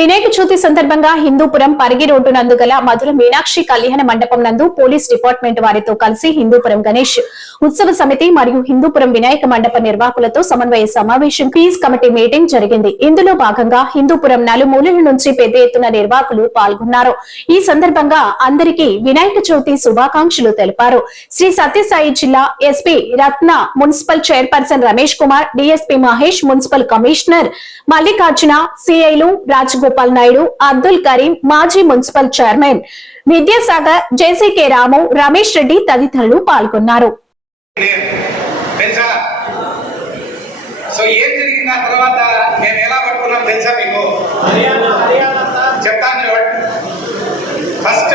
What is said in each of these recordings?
వినాయక చవితి సందర్భంగా హిందూపురం పరిగి రోడ్డు నందు గల మధుర మీనాక్షి కళ్యాణ మండపం నందు పోలీస్ డిపార్ట్మెంట్ వారితో కలిసి హిందూపురం గణేష్ ఉత్సవ సమితి మరియు హిందూపురం వినాయక మండప నిర్వాహకులతో సమన్వయ సమావేశం పీస్ కమిటీ మీటింగ్ జరిగింది. ఇందులో భాగంగా హిందూపురం నలుమూలల నుంచి పెద్ద ఎత్తున నిర్వాహకులు పాల్గొన్నారు. ఈ సందర్భంగా అందరికీ వినాయక చవితి శుభాకాంక్షలు తెలిపారు. శ్రీ సత్యసాయి జిల్లా SP Ratna, municipal chairperson Ramesh Kumar, DSP Mahesh, municipal commissioner Mallikarjuna, సిఐలు రాజగోపాల్ నాయుడు, అబ్దుల్ కరీం, మాజీ municipal chairman Vidyasagar, JCK Ramu, Ramesh Reddy తదితరులు పాల్గొన్నారు. ఫస్ట్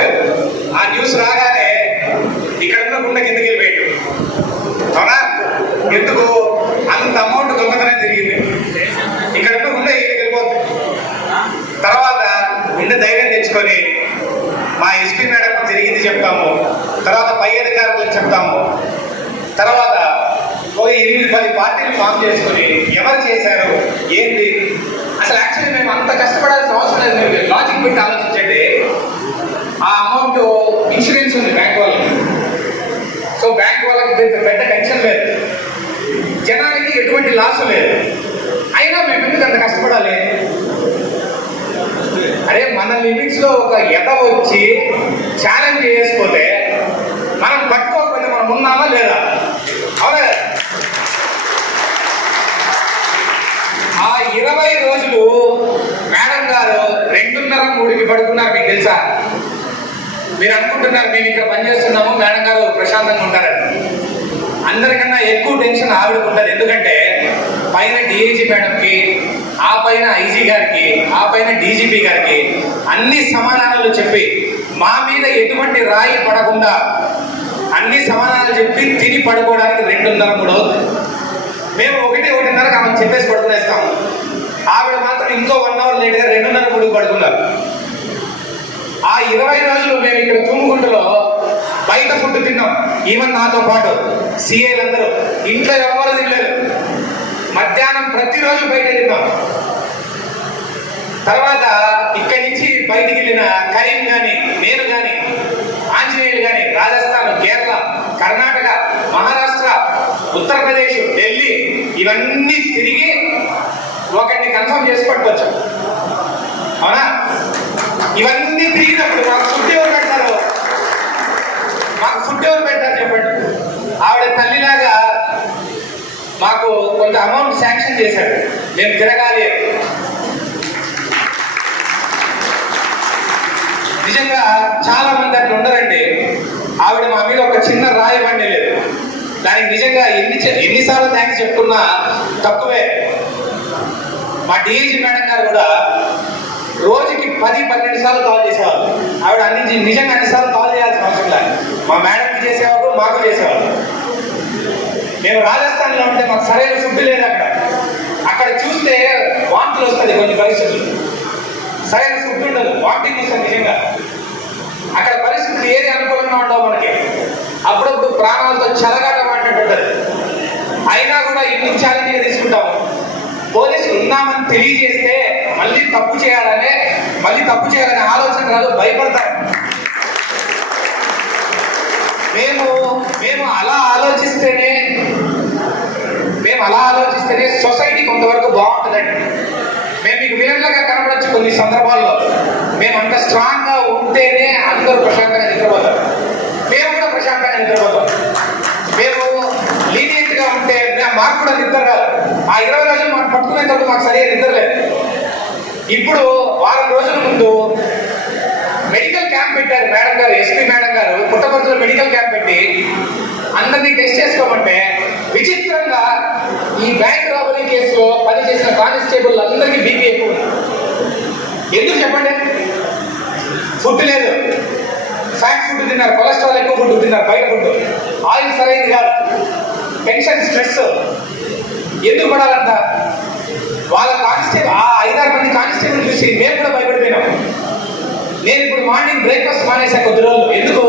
ఆ న్యూస్ రాగానే ఇక్కడ ఉన్న గుండె కిందకి వెళ్ళిపోయాడు. అవునా? ఎందుకు అంత అమౌంట్ దొంగతనం జరిగింది. ఇక్కడ ఉన్న గుండె వెళ్ళిపోతుంది. తర్వాత గుండె ధైర్యం తెచ్చుకొని మా ఎస్పీ మేడం జరిగింది చెప్తాము, తర్వాత పై అధికారులకు చెప్తాము, తర్వాత ఒక 8-10 పార్టీలు ఫామ్ చేసుకుని ఎవరు చేశారు ఏంటి అసలు. యాక్చువల్లీ మేము అంత కష్టపడాల్సిన అవసరం లేదు. మీరు లాజిక్ పెట్టి ఆలోచించండి. ఆ అమౌంట్ ఇన్సూరెన్స్ ఉంది బ్యాంక్ వాళ్ళకి. సో బ్యాంక్ వాళ్ళకి పెద్ద టెన్షన్ లేదు, జనానికి ఎటువంటి లాస్ లేదు. అయినా మేము ఎందుకు అంత కష్టపడాలి? అరే మన లిమిట్స్ లో ఒక ఎద వచ్చి ఛాలెంజ్ చేసుకుంటే మనం పట్టుకోకపోతే మనం ఉన్నామా లేదా? అవునా? ఆ 20 రోజులు మేడం గారు 2:30-3కి పడుకున్నారు. మీకు తెలుసా? మీరు అనుకుంటున్నారు మేము ఇక్కడ పనిచేస్తున్నాము, మేడం గారు ప్రశాంతంగా ఉంటారని. అందరికన్నా ఎక్కువ టెన్షన్ ఆవిడకు ఉంటుంది. ఎందుకంటే పైన డిఐజీ మేడంకి, ఆ పైన ఐజీ గారికి, ఆ పైన డీజీపీ గారికి అన్ని సమాధానాలు చెప్పి మా మీద ఎటువంటి రాయి పడకుండా అన్ని సమాధానాలు చెప్పి తిని పడుకోవడానికి 2:30-3 అవుతుంది. మేము 1-1:30కి ఆమె చెప్పేసి పడుకునేస్తాము. ఆవిడ మాత్రం ఇంకో 1 అవర్ లేట్గా 2:30-3కి పడుకున్నారు. ఆ 20 రోజులు మేము ఇక్కడ తుమ్ముకుంటలో బయట ఫుడ్ తిన్నాం. ఈవెన్ నాతో పాటు సిఐలందరూ ఇంట్లో ఎవరు తినలేదు. మధ్యాహ్నం ప్రతిరోజు బయట తిన్నాం. తర్వాత ఇక్కడి నుంచి బయటికి వెళ్ళిన కరీం కానీ, నేను కానీ, ఆంజనేయులు కానీ రాజస్థాన్, కేరళ, కర్ణాటక, మహారాష్ట్ర, ఉత్తరప్రదేశ్, ఢిల్లీ ఇవన్నీ తిరిగి ఒకరిని కన్ఫర్మ్ చేసి పట్టుకొచ్చాం. అవునా? ఇవన్నీ తిరిగినప్పుడు మాకు ఫుడ్ ఎవరు పెడతారు? మాకు ఫుడ్ ఎవరు పెడతారు చెప్పండి? ఆవిడ తల్లిలాగా మాకు కొంత అమౌంట్ శాంక్షన్ చేశాడు. మేము తిరగాలి. నిజంగా చాలా మంది అట్లా ఉండరండి. ఆవిడ మా మీద ఒక చిన్న రాయి బండి లేదు. దానికి నిజంగా ఎన్నిసార్లు థ్యాంక్స్ చెప్పుకున్నా తక్కువే. మా డిఐజీ మేడం గారు కూడా రోజుకి 10-12 సార్లు కాల్ చేసేవాళ్ళు. ఆవిడ నిజంగా అన్నిసార్లు కాల్ చేయాల్సిన అవసరం లేదు. మా మేడంకి చేసేవాళ్ళు, మాకు చేసేవాళ్ళు. మేము రాజస్థాన్లో ఉంటే మాకు సరైన ఫుడ్ లేదు. అక్కడ చూస్తే వాంతులు వస్తుంది. కొన్ని పరిస్థితులు సరైన ఫుడ్ ఉండదు, వాంటింగ్ వస్తుంది. నిజంగా అక్కడ పరిస్థితులు ఏది అనుకూలంగా ఉండవు మనకి. అప్పుడప్పుడు ప్రాణాలతో చెలగాటం ఉంటుంది. అయినా కూడా ఎందుకు ఛాలెంజ్గా తీసుకుంటాము? పోలీసులు ఉన్నామని తెలియజేస్తే మళ్ళీ తప్పు చేయాలనే ఆలోచన రాదు, భయపడతారు. మేము అలా ఆలోచిస్తేనే సొసైటీ కొంతవరకు బాగుంటుందండి. మేము మీకు విలన్లుగా కనబడచ్చు కొన్ని సందర్భాల్లో. మేము అంత స్ట్రాంగ్ గా ఉంటేనే అందరూ ప్రశాంతంగా నిద్రపోతారు. మేము కూడా ప్రశాంతంగా నిద్రపోతాం. మేము లీనియంట్ గా ఉంటే మాకు కూడా నిద్ర రాదు. ఆ 20 రోజులు మనం పట్టుకునేటప్పుడు మాకు సరిగా నిద్ర లేదు. ఇప్పుడు వారం రోజుల ముందు మెడికల్ క్యాంప్ పెట్టారు మేడం గారు, ఎస్పీ మేడం గారు. పుట్టపర్తిలో మెడికల్ క్యాంప్ పెట్టి అందరినీ టెస్ట్ చేసుకోమంటే విచిత్రంగా ఈ బ్యాంక్ రాబరీ కేసులో పనిచేసిన కానిస్టేబుల్ అందరికీ బీపీ ఎక్కువ ఉంది. ఎందుకు చెప్పండి? ఫుడ్ లేదు, ఫ్యాట్ ఫుడ్ తిన్నారు, కొలెస్ట్రాల్ ఎక్కువ ఫుడ్ తిన్నారు, బయట ఫుడ్, ఆయిల్ సరైనది కాదు, టెన్షన్, స్ట్రెస్. ఎందుకు పడాలంట? వాళ్ళ కానిస్టేబుల్, ఆ 5-6 మంది కానిస్టేబుల్ చూసి మేము కూడా భయపడిపోయినాం. నేను ఇప్పుడు మార్నింగ్ బ్రేక్ఫాస్ట్ మానేసా కొద్ది రోజులు. ఎందుకు?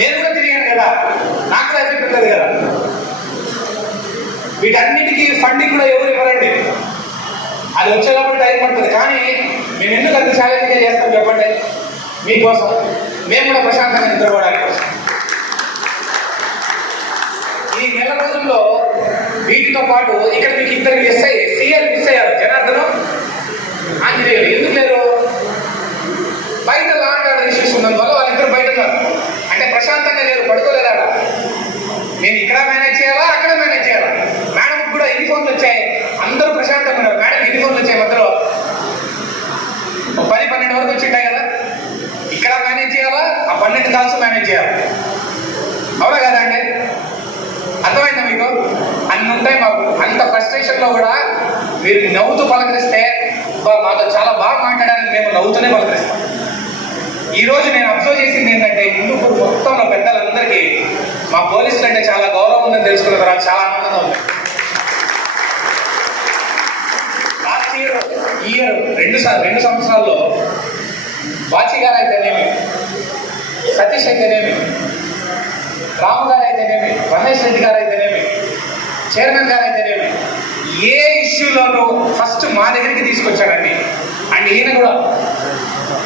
నేను కూడా తిరిగాను కదా, నాకు కూడా ఎఫెక్ట్ ఉంటుంది కదా. వీటన్నిటికీ ఫండింగ్ కూడా ఎవరు ఇవ్వరండి. అది వచ్చేటప్పుడు టైం పడుతుంది. కానీ మేము ఎందుకు అంత ఛాలెంజ్గా చేస్తాం చెప్పండి? మీకోసం, మేము కూడా ప్రశాంతంగా నిద్రపోవడానికి కోసం. ఈ నెల రోజుల్లో వీటితో పాటు ఇక్కడ మీకు ఇద్దరు సీఎల్ మిస్ అయ్యారు, జనార్దనం, ఆంజనేయులు. ఎందుకు లేరు? బయట లాంటి ఇష్యూస్ ఉన్నందువల్ల వాళ్ళిద్దరు బయట ఉన్నారు. అంటే ప్రశాంతంగా లేరు, పడుకోలేదా? మేము ఇక్కడ మేనేజ్ చేయాలా, అక్కడ మేనేజ్ చేయాలా? మేడంకి కూడా యూనిఫామ్లు వచ్చాయి, అందరూ ప్రశాంతంగా ఉన్నారు. మేడం యూనిఫామ్లు వచ్చాయి, మధ్యలో 10-12 వరకు వచ్చి ఉంటాయి కదా. ఇక్కడ మేనేజ్ చేయాలా, ఆ 12 కాల్స్ మేనేజ్ చేయాలి. అవునా కదా అండి? అర్థమైందా మీకు? అన్ని ఉంటాయి మాకు. అంత ఫ్రస్ట్రేషన్లో కూడా మీరు నవ్వుతూ పలకరిస్తే మాతో చాలా బాగా మాట్లాడాలని మేము నవ్వుతూనే పలకరిస్తాం. ఈరోజు నేను అబ్జర్వ్ చేసింది ఏంటంటే, హిందూపూర్ మొత్తంలో పెద్దలందరికీ మా పోలీసులు అంటే చాలా గౌరవం ఉందని తెలుసుకున్న తర్వాత చాలా ఆనందంగా ఉంది. లాస్ట్ ఇయర్ 2 సంవత్సరాల్లో బాచి గారు అయితేనేమి, సతీష్ అయితేనేమి, రాము గారు అయితేనేమి, రమేష్ రెడ్డి గారు అయితేనేమి, చైర్మన్ గారు అయితేనేమి, ఏ ఇష్యూలోనూ ఫస్ట్ మా దగ్గరికి తీసుకొచ్చారండి. అండ్ ఈయన కూడా,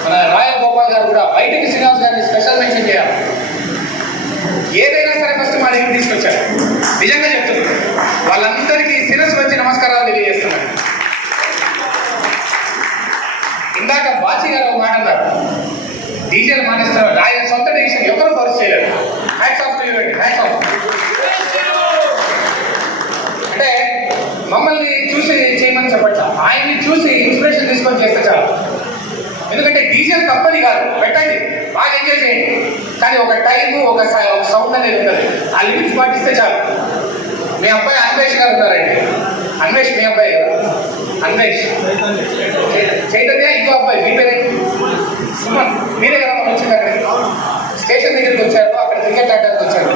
మన రాయల్ గోపాల్ గారు కూడా, బయటకి శ్రీనివాస్ గారిని స్పెషల్ మెన్షన్ చేయాలి. ఏదైనా సరే ఫస్ట్ మా దగ్గరికి తీసుకొచ్చారు. నిజంగా చెప్తున్నాను, వాళ్ళందరికీ శిరస్సు వచ్చి నమస్కారాలు తెలియజేస్తున్నాను. ఇందాక బాచి గారు ఒక మాట అన్నారు, డీజేలు మానేస్తున్నారు, ఆయన సొంత డెసిషన్ ఎవరు ఫోర్స్ చేయలేదు. హ్యాట్స్ ఆఫ్ టు యు అండి, హ్యాట్స్ ఆఫ్. అంటే మమ్మల్ని చూసి చేయమని చెప్పట్లా, ఆయన్ని చూసి ఇన్స్పిరేషన్ తీసుకొని చేస్తే చాలు. ఎందుకంటే డీజేలు తప్పని కాదు, పెట్టండి, బాగా ఎంజాయ్ చేయండి. కానీ ఒక టైము, ఒక సౌండ్ అనేది ఉంటుంది, ఆ లిమిట్స్ పాటిస్తే చాలు. మీ అబ్బాయి అన్వేష్ గారు ఉన్నారండి, అన్వేష్ మీ అబ్బాయి కదా, అన్వేష్ చైతన్య, ఇంకో అబ్బాయి మీ పేరే సుమన్, మీరే కదా మనం వచ్చింది. అక్కడికి స్టేషన్ దగ్గరికి వచ్చారు, అక్కడ క్రికెట్ ఆడడానికి వచ్చారు.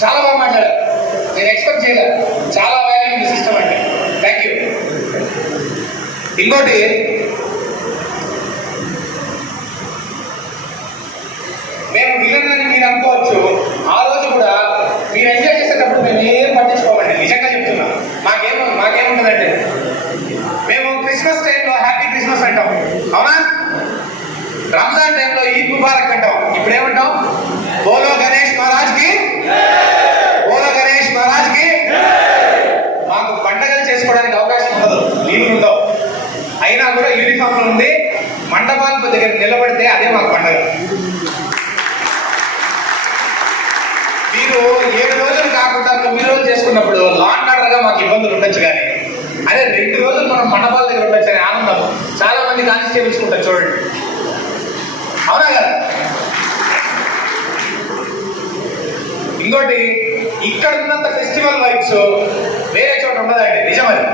చాలా బాగా మాట్లాడారు, నేను ఎక్స్పెక్ట్ చేయలేదు. చాలా వాల్యూబుల్ సిస్టమ్ అండి, థ్యాంక్ యూ. ఇంకోటి, మేము విలన్ అని మీరు అనుకోవచ్చు. ఆ రోజు కూడా మీరు ఎంజాయ్ చేసేటప్పుడు మేము ఏం పట్టించుకోమండి, నిజంగా చెప్తున్నా. మాకేముంటుందంటే, మేము క్రిస్మస్ టైంలో హ్యాపీ క్రిస్మస్ అంటాం, అవునా? రంజాన్ టైంలో ఈద్ ముబారక్ అంటాం. ఇప్పుడు ఏమంటాం? బోలో గణేష్ మహారాజ్కి, బోలో గణేష్ మహారాజ్కి. మాకు పండగలు చేసుకోవడానికి అవకాశం ఉండదు, లీవ్లు ఉండవు. అయినా కూడా యూనిఫామ్లో ఉంది, మండపాల దగ్గర నిలబడితే అదే మాకు పండగ. మీరు 7 రోజులు కాకుండా 9 రోజులు చేసుకున్నప్పుడు లాండ్ ఆర్డర్గా మాకు ఇబ్బందులు ఉండొచ్చు. కానీ అదే 2 రోజులు మనం మండపాల దగ్గర ఉండొచ్చు అనే ఆనందం చాలా మంది కానిస్టేబుల్స్ ఉంటారు, చూడండి. అవునా కదా? ఇంకోటి, ఇక్కడ ఉన్నంత ఫెస్టివల్ వైబ్స్ వేరే చోట ఉండదండి, నిజమది.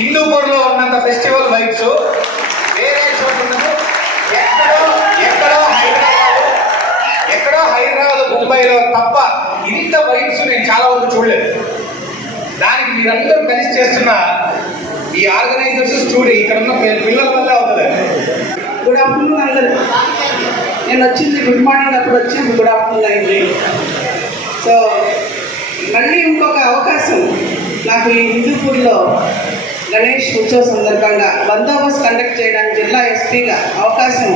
హిందూపూర్లో ఉన్నంత ఫెస్టివల్ వైబ్స్ వేరే చోట ఉండదు. ఎక్కడో హైదరాబాద్, ముంబైలో తప్ప ఇంత వైబ్స్ నేను చాలా వరకు చూడలేదు. దానికి మీరందరూ కలిసి చేస్తున్న ఈ ఆర్గనైజర్స్ స్టూడియో ఇక్కడ ఉన్న పిల్లల వల్ల అవుతుంది. గుడ్ ఆఫ్టర్నూన్ అందరు. నేను వచ్చింది గుడ్ మార్నింగ్ అప్పుడు వచ్చింది, గుడ్ ఆఫ్టర్నూన్ అయింది. సో మళ్ళీ ఇంకొక అవకాశం నాకు ఈ హిందూపూర్లో గణేష్ ఉత్సవ సందర్భంగా బందోబస్తు కండక్ట్ చేయడానికి జిల్లా ఎస్పీగా అవకాశం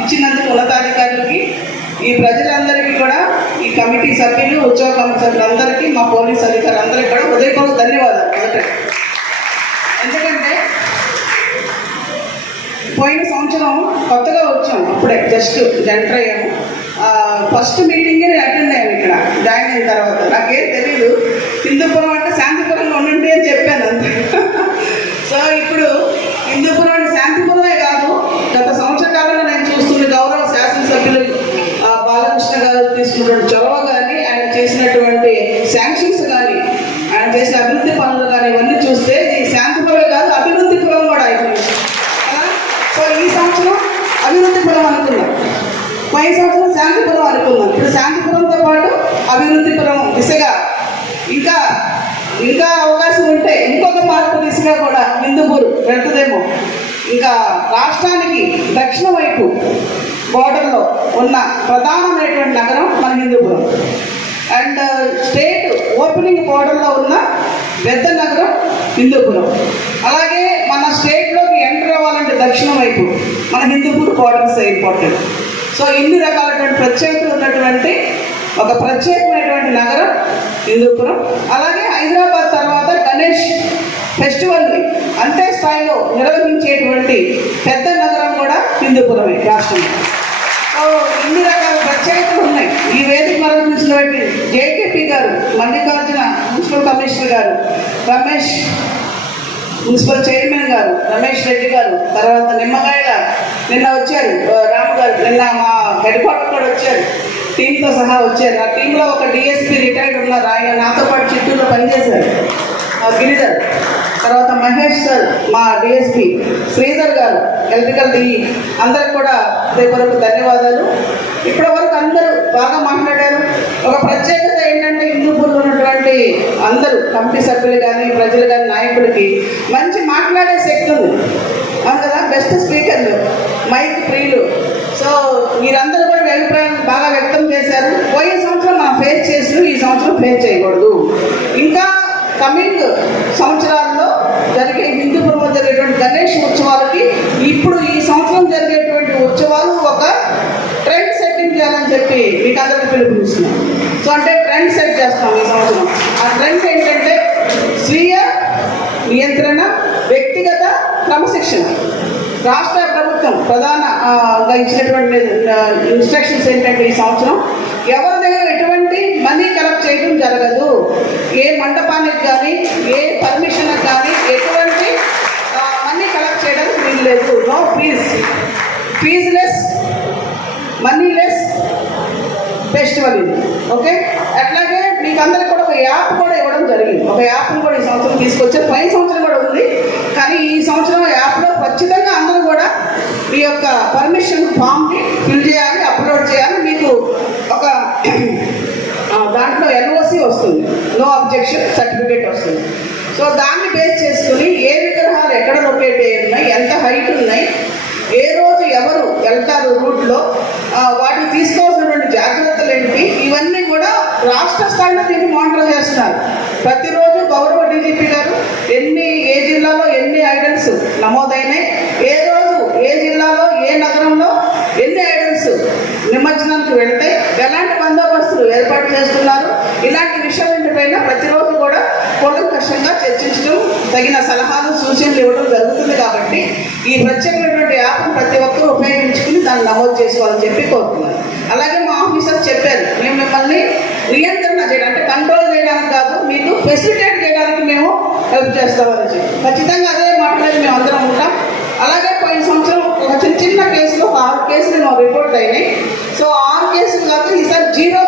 ఇచ్చినందుకు ఉన్నతాధికారులకి, ఈ ప్రజలందరికీ కూడా, ఈ కమిటీ సభ్యులు, ఉత్సవ కమిటీ సభ్యులందరికీ, మా పోలీస్ అధికారులందరికీ కూడా హృదయపూర్వక ధన్యవాదాలు. మొదట ఎందుకంటే పోయిన సంవత్సరం కొత్తగా వచ్చాం, అప్పుడే జస్ట్ ఎంటర్ అయ్యాము. ఫస్ట్ మీటింగే నేను అటెండ్ అయ్యాను ఇక్కడ జాయిన్ అయిన తర్వాత. నాకేం తెలీదు, హిందూపురం అంటే శాంతిపురంలో ఉండండి అని చెప్పాను అంతే. సో ఇప్పుడు హిందూపురం అంటే శాంతిపురమే కాదు, గత సంవత్సర కాలంలో నేను చూస్తున్న గౌరవ శాసనసభ్యులు బాలకృష్ణ గారు తీసుకున్నటువంటి చొరవ కానీ, ఆయన చేసినటువంటి శాంక్షన్స్ కానీ, ఆయన చేసిన అభివృద్ధి పనులు కానీ, ఇవన్నీ చూస్తే ఈ శాంతిపురమే కాదు, అభివృద్ధిపురం కూడా అయిపోయింది. సో ఈ సంవత్సరం అభివృద్ధిపురం అనుకున్నాం, పై సంవత్సరం శాంతిపురం అనుకున్నాం. ఇప్పుడు శాంతిపురంతో పాటు అభివృద్ధిపురం దిశగా ఇంకా అవకాశం ఉంటే ఇంకొక మార్పు దిశగా కూడా హిందూపూర్ వెళ్తుందేమో. ఇంకా రాష్ట్రానికి దక్షిణ వైపు బోర్డర్లో ఉన్న ప్రధానమైనటువంటి నగరం మన హిందూపురం. అండ్ స్టేట్ ఓపెనింగ్ బోర్డర్లో ఉన్న పెద్ద నగరం హిందూపురం. అలాగే మన స్టేట్లోకి ఎంటర్ అవ్వాలంటే దక్షిణం వైపు మన హిందూపూర్ బార్డర్స్ ఇంపార్టెంట్. సో ఇన్ని రకాలైనటువంటి ప్రత్యేకతలు ఉన్నటువంటి ఒక ప్రత్యేకమైనటువంటి నగరం హిందూపురం. అలాగే హైదరాబాద్ తర్వాత గణేష్ ఫెస్టివల్ని అంతే స్థాయిలో నిర్వహించేటువంటి పెద్ద నగరం కూడా హిందూపురమే రాష్ట్రంలో. సో ఇన్ని రకాల ప్రత్యేకతలు ఉన్నాయి. ఈ వేదిక నిర్వహించినటువంటి జేకేపీ గారు, మల్లికార్జున మున్సిపల్ కమిషనర్ గారు, రమేష్ మున్సిపల్ చైర్మన్ గారు, రమేష్ రెడ్డి గారు, తర్వాత నిమ్మకాయల నిన్న వచ్చారు, రాము గారు నిన్న మా హెడ్ క్వార్టర్ కూడా వచ్చారు, టీంతో సహా వచ్చారు. ఆ టీంలో ఒక డిఎస్పీ రిటైర్డ్ ఉన్నారు, ఆయన నాతో పాటు చిత్తూరులో పనిచేశారు, గిరిధర్. తర్వాత మహేష్ సార్ మా డిఎస్పీ, శ్రీధర్ గారు ఎలక్ట్రికల్ డిఈ, అందరికి కూడా రేపటివరకు ధన్యవాదాలు. ఇప్పటి వరకు అందరూ బాగా మాట్లాడారు. ఒక ప్రత్యేకత ఏంటంటే హిందూపూర్లో ఉన్నటువంటి అందరూ కమిటీ సభ్యులు కానీ ప్రజలు కానీ నాయకుడికి మంచి మాట్లాడే శక్తి ఉంది. అవును కదా, బెస్ట్ స్పీకర్లు, మైక్ ప్రియులు. సో మీరందరూ కూడా మీ అభిప్రాయాన్ని బాగా వ్యక్తం చేశారు. పోయిన సంవత్సరం మనం ఫేస్ చేసి ఈ సంవత్సరం ఫేస్ చేయకూడదు. ఇంకా కమింగ్ సంవత్సరాల్లో జరిగే హిందూపురంలో జరిగేటువంటి గణేష్ ఉత్సవాలకి ఇప్పుడు ఈ సంవత్సరం జరిగేటువంటి ఉత్సవాలు ఒక ట్రెండ్ సెట్టింగ్ చేయాలని చెప్పి మీకు అందరికీ పిలుపునిస్తున్నాం. సో అంటే ట్రెండ్ సెట్ చేస్తాం ఈ సంవత్సరం. ఆ ట్రెండ్ ఏంటంటే స్వీయ నియంత్రణ, వ్యక్తిగత క్రమశిక్షణ. రాష్ట్ర ప్రభుత్వం ప్రధానంగా ఇచ్చినటువంటి ఇన్స్ట్రక్షన్స్ ఏంటంటే ఈ సంవత్సరం ఎవరి దగ్గర ఎటువంటి మనీ కలెక్ట్ చేయడం జరగదు. ఏ మండపానికి కానీ ఏ పర్మిషన్కి కానీ ఎటువంటి మనీ కలెక్ట్ చేయడానికి వీలు లేదు. నో ఫీజ్లెస్ మనీలెస్ ఫెస్టివల్ ఇది. ఓకే, అట్లాగే మీకు అందరికి కూడా ఒక యాప్ కూడా ఇవ్వడం జరిగింది. ఒక యాప్ను కూడా ఈ సంవత్సరం తీసుకొచ్చారు. పైన సంవత్సరం కూడా ఉంది, కానీ ఈ సంవత్సరం యాప్లో ఖచ్చితంగా అందరూ కూడా ఈ యొక్క పర్మిషన్ ఫామ్ని ఫిల్ చేయాలి, అప్లోడ్ చేయాలి. మీకు ఒక దాంట్లో ఎన్ఓసి వస్తుంది, నో అబ్జెక్షన్ సర్టిఫికేట్ వస్తుంది. సో దాన్ని బేస్ చేసుకుని ఏ విగ్రహాలు ఎక్కడ లొకేట్ అయ్యి ఉన్నాయి, ఎంత హైట్ ఉన్నాయి, ఏ రోజు ఎవరు వెళ్తారు రూట్లో, వాటిని తీసుకోవాల్సినటువంటి జాగ్రత్తలు ఏంటి, ఇవన్నీ కూడా రాష్ట్ర స్థాయిలో దీన్ని మానిటర్ చేస్తున్నారు. ప్రతిరోజు గౌరవ డీజీపీ గారు ఏ జిల్లాలో ఎన్ని ఐడల్స్ నమోదైనాయి, ఏ రోజు ఏ జిల్లాలో ఏ నగరంలో ఎన్ని ఐడల్స్ నిమజ్జనానికి వెళ్తే ఎలాంటి బందోబస్తులు ఏర్పాటు చేస్తున్నారు, ఇలాంటి విషయాలపైన ప్రతిరోజు కూడా కూలంకషంగా చర్చించడం, తగిన సలహాలు సూచనలు ఇవ్వడం జరుగుతుంది. కాబట్టి ఈ ప్రత్యేకమైనటువంటి యాప్ను ప్రతి ఒక్కరూ ఉపయోగించుకుని దాన్ని నమోదు చేసుకోవాలని చెప్పి కోరుతున్నారు. అలాగే మా ఆఫీసర్ చెప్పారు, మేము మిమ్మల్ని నియంత్రణ చేయడం అంటే కంట్రోల్ చేయడానికి కాదు, మీకు ఫెసిలిటేట్ చేయడానికి మేము హెల్ప్ చేస్తామని చెప్పి ఖచ్చితంగా అదే మాట్లాడి మేము అందరం ఉంటాం. అలాగే పోయిన సంవత్సరం ఒక చిన్న కేసులో ఒక 6 కేసులు మాకు రిపోర్ట్ అయినాయి. సో 6 కేసులు కాదు, ఈసారి జీరో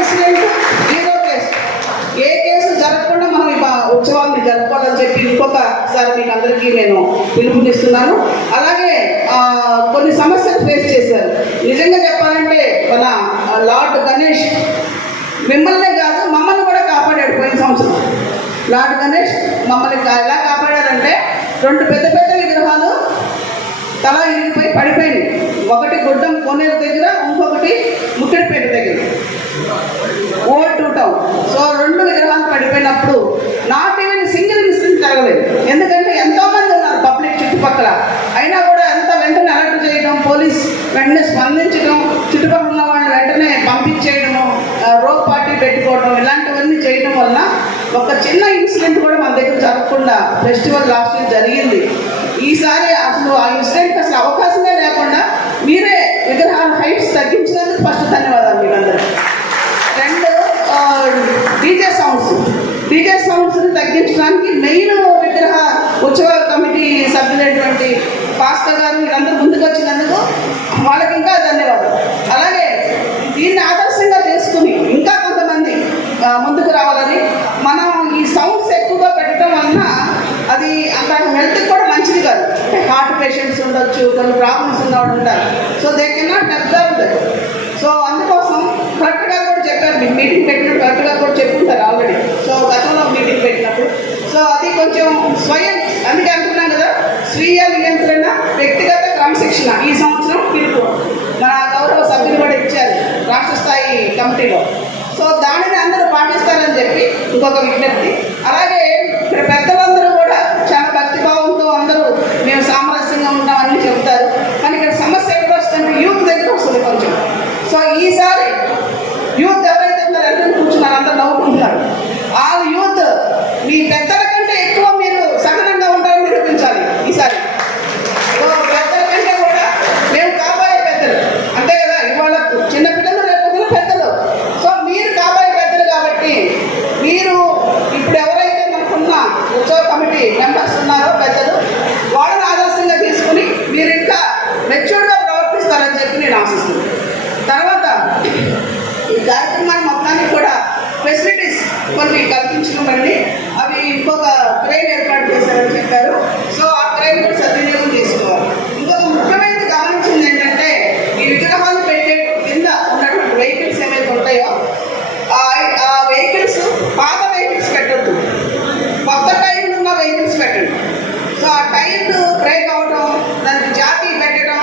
ఇన్సిడెంట్, జీరో కేసు. ఏ కేసు జరగకుండా మనం ఈ ఉత్సవాన్ని జరుపుకోవాలని చెప్పి ఇంకొకసారి మీకు అందరికీ నేను పిలుపునిస్తున్నాను. అలాగే కొన్ని సమస్యలు ఫేస్ చేశారు. నిజంగా చెప్పాలంటే మన లార్డ్ గణేష్ మిమ్మల్నే కాదు మమ్మల్ని కూడా కాపాడాడు. పోయిన సంవత్సరం లార్డ్ గణేష్ మమ్మల్ని ఎలా కాపాడారంటే 2 పెద్ద విగ్రహాలు తల ఇరిగిపోయి పడిపోయింది. ఒకటి గుడ్డం కోనేరు దగ్గర, ఇంకొకటి ముట్టడిపేట దగ్గర, ఓల్డ్ 2 టౌన్. సో 2 విగ్రహాలు పడిపోయినప్పుడు నాట్ ఈవెన్ సింగిల్ ఇన్సిడెంట్ జరగలేదు. ఎందుకంటే ఎంతోమంది ఉన్నారు పబ్లిక్ చుట్టుపక్కల, అయినా కూడా ఎంత వెంటనే అలర్ట్ చేయడం, పోలీస్ వెంటనే స్పందించడం, చుట్టుపక్కల ఉన్న వాళ్ళని వెంటనే పంపించేయడము, రోడ్ పార్టీ పెట్టుకోవడం, ఇలాంటివన్నీ చేయడం వల్ల ఒక చిన్న ఇన్సిడెంట్ కూడా మన దగ్గర జరగకుండా ఫెస్టివల్ లాస్ట్ ఇయర్ జరిగింది. ఈసారి అసలు ఆ ఇన్సిడెంట్ అసలు అవకాశమే లేకుండా మీరే విగ్రహాల హైట్స్ తగ్గించినందుకు ఫస్ట్ ధన్యవాదాలు మీకు అందరూ. 2 డీజే సౌండ్స్ని తగ్గించడానికి మెయిన్ విగ్రహ ఉత్సవ కమిటీ సభ్యులైనటువంటి భాస్కర్ గారు వీళ్ళందరూ ముందుకు వచ్చినందుకు వాళ్ళకి ఇంకా ధన్యవాదాలు. అలాగే దీన్ని ఆదర్శంగా చేసుకుని ఇంకా కొంతమంది ముందుకు రావాలని, మనం ఈ సౌండ్స్ ఎక్కువగా పెట్టడం వలన అది అంత హెల్త్కి కూడా మంచిది కాదు. హార్ట్ పేషెంట్స్ ఉండొచ్చు, కొన్ని ప్రాబ్లమ్స్ ఉన్నవాళ్ళు ఉంటారు. So they cannot observe that. So అందుకోసం కరెక్ట్గా కూడా చెప్పారు, మీకు మీటింగ్ పెట్టినప్పుడు కరెక్ట్గా కూడా చెప్పుకుంటారు ఆల్రెడీ. సో గతంలో మీటింగ్ పెట్టినప్పుడు సో అది కొంచెం అందుకే అంటున్నాం కదా, స్వీయ నియంత్రణ, వ్యక్తిగత క్రమశిక్షణ ఈ సంవత్సరం పిలుపు మన గౌరవ సభ్యులు కూడా ఇచ్చారు రాష్ట్ర స్థాయి కమిటీలో. సో దానిని అందరూ పాటిస్తారని చెప్పి ఇంకొక విజ్ఞప్తి. అలాగే ఇక్కడ పెద్దలందరూ కూడా చాలా భక్తిభావంతో అందరూ మేము సామరస్యంగా ఉంటామని చెప్తారు. కానీ ఇక్కడ సమస్య ఎక్కడ వస్తుంది, యూత్ దగ్గర వస్తుంది కొంచెం. సో ఈసారి యూత్ ఎవరైతే ఉన్నారో ఎక్కడ కూర్చున్నారు అందరూ నవ్వుకుంటున్నారు. ఆ యూత్ మీ పెద్దల కంటే ఎక్కువ మీరు సహనంగా ఉంటారని నిరూపించాలి ఈసారి. పెద్దల కంటే కూడా మేము కాబోయే పెద్దలు అంతే కదా, ఇవాళ చిన్నపిల్లలు రేపు పెద్దలు. సో మీరు కాబోయే పెద్దలు కాబట్టి మీరు ఇప్పుడు ఎవరైతే మనకున్న ఉత్సవ కమిటీ మెంబర్స్ ఉన్నారో పెద్దలు, వాళ్ళని ఆదర్శంగా తీసుకుని మీరు ఇంకా మెచ్యూర్డ్గా ప్రవర్తిస్తారని చెప్పి నేను ఆశిస్తున్నాను. తర్వాత ఈ కార్యక్రమాన్ని మొత్తానికి కూడా ఫెసిలిటీస్ కొన్ని కల్పించడండి. అవి ఇంకొక క్రెయిన్ ఏర్పాటు చేశారని చెప్పారు. సో ఆ క్రెయిన్ కూడా సద్వినియోగం చేసుకోవాలి. ఇంకొక ముఖ్యమైనది గమనించింది ఏంటంటే, ఈ విగ్రహాలు పెట్టే కింద ఉన్నటువంటి వెహికల్స్ ఏవైతే ఉంటాయో ఆ వెహికల్స్ పాత వెహికల్స్ పెట్టద్దు, కొత్త టైర్లు ఉన్న వెహికల్స్ పెట్టండి. సో ఆ టైర్లు బ్రేక్ అవ్వడం, దానికి జాకీ పెట్టడం,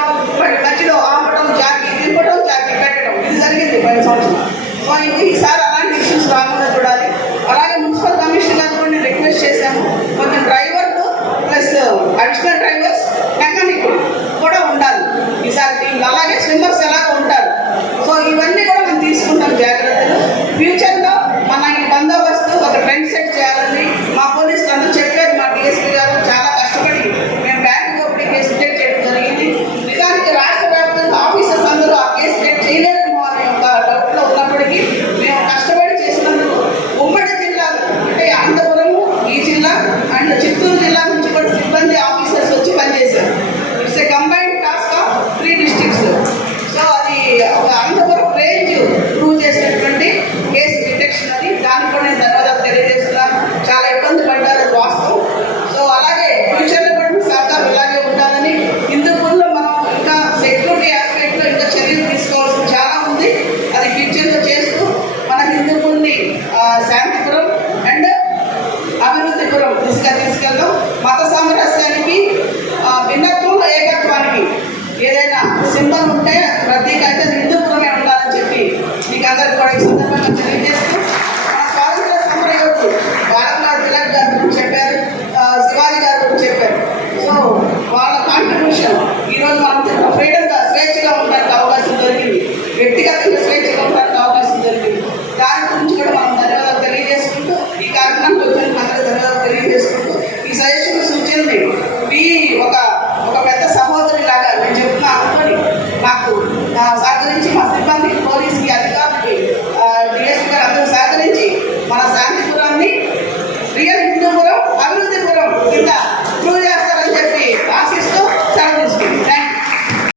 మధ్యలో ఆపడం, జాకీ దింపడం, జాకీ పెట్టడం, ఇది జరిగింది 10 సంవత్సరాలు. సో ఈసారి అలాంటి ఇష్యూస్ రాకుండా చూడాలి. అలాగే మున్సిపల్ కమిషన్ గారు కూడా నేను రిక్వెస్ట్ చేశాము, కొంచెం డ్రైవర్లు ప్లస్ అడిషనల్ డ్రైవర్స్ మెకానిక్ కూడా ఉండాలి ఈసారి టీంలో. అలాగే స్విమ్మర్స్ ఎలాగో ఉంటారు. సో ఇవన్నీ కూడా మనం తీసుకుంటాం జాగ్రత్తలు. ఫ్యూచర్లో మన ఈ బందోబస్తు ఒక ట్రెండ్ సెట్ చేయాలని మా పోలీసులు అందరూ చెప్పారు. మా డిఎస్పీ గారు చాలా కష్టపడి మేము బ్యాంక్ ఓపెనీ కేసు సెట్ చేయడం జరిగింది. నిజానికి రాష్ట్ర వ్యాప్తంగా ఆఫీసర్స్ అందరూ ఆ కేసు సెట్ చేయలేదేమో అనే ఒక డౌట్లో ఉన్నప్పటికీ మేము కష్టపడి చేసినందుకు ఉమ్మడి జిల్లాలు అంటే అనంతపురము, ఈ జిల్లా అండ్ చిత్తూరు జిల్లా నుంచి కూడా సిబ్బంది ఆఫీసర్స్ వచ్చి పనిచేశారు. It's a combined task of 3 districts. So అది ఒక అనంతపురం రేంజ్ ప్రూవ్ చేసినటువంటి కేసు డిటెక్షన్ అది. దానికి కూడా నేను ధన్యవాదాలు తెలియజేస్తున్నాను. చాలా ఇబ్బంది పడ్డారు, అది వాస్తవం. సో అలాగే ఫ్యూచర్లో కూడా సహకారం ఇలాగే ఉండాలని, హిందూపూర్లో మనం ఇంకా సెక్యూరిటీ ఆస్పెక్ట్లో ఇంకా చర్యలు తీసుకోవాల్సింది చాలా ఉంది. అది ఫ్యూచర్లో చేస్తూ మన హిందూపూర్ని శాంతిపురం అండ్ అభివృద్ధిపురం తీసుకెళ్దాం. మత సామరస్యానికి, భిన్నత్వంలో ఏకత్వానికి ఏదైనా సింబల్ ఉంటే ప్రత్యేక అయితే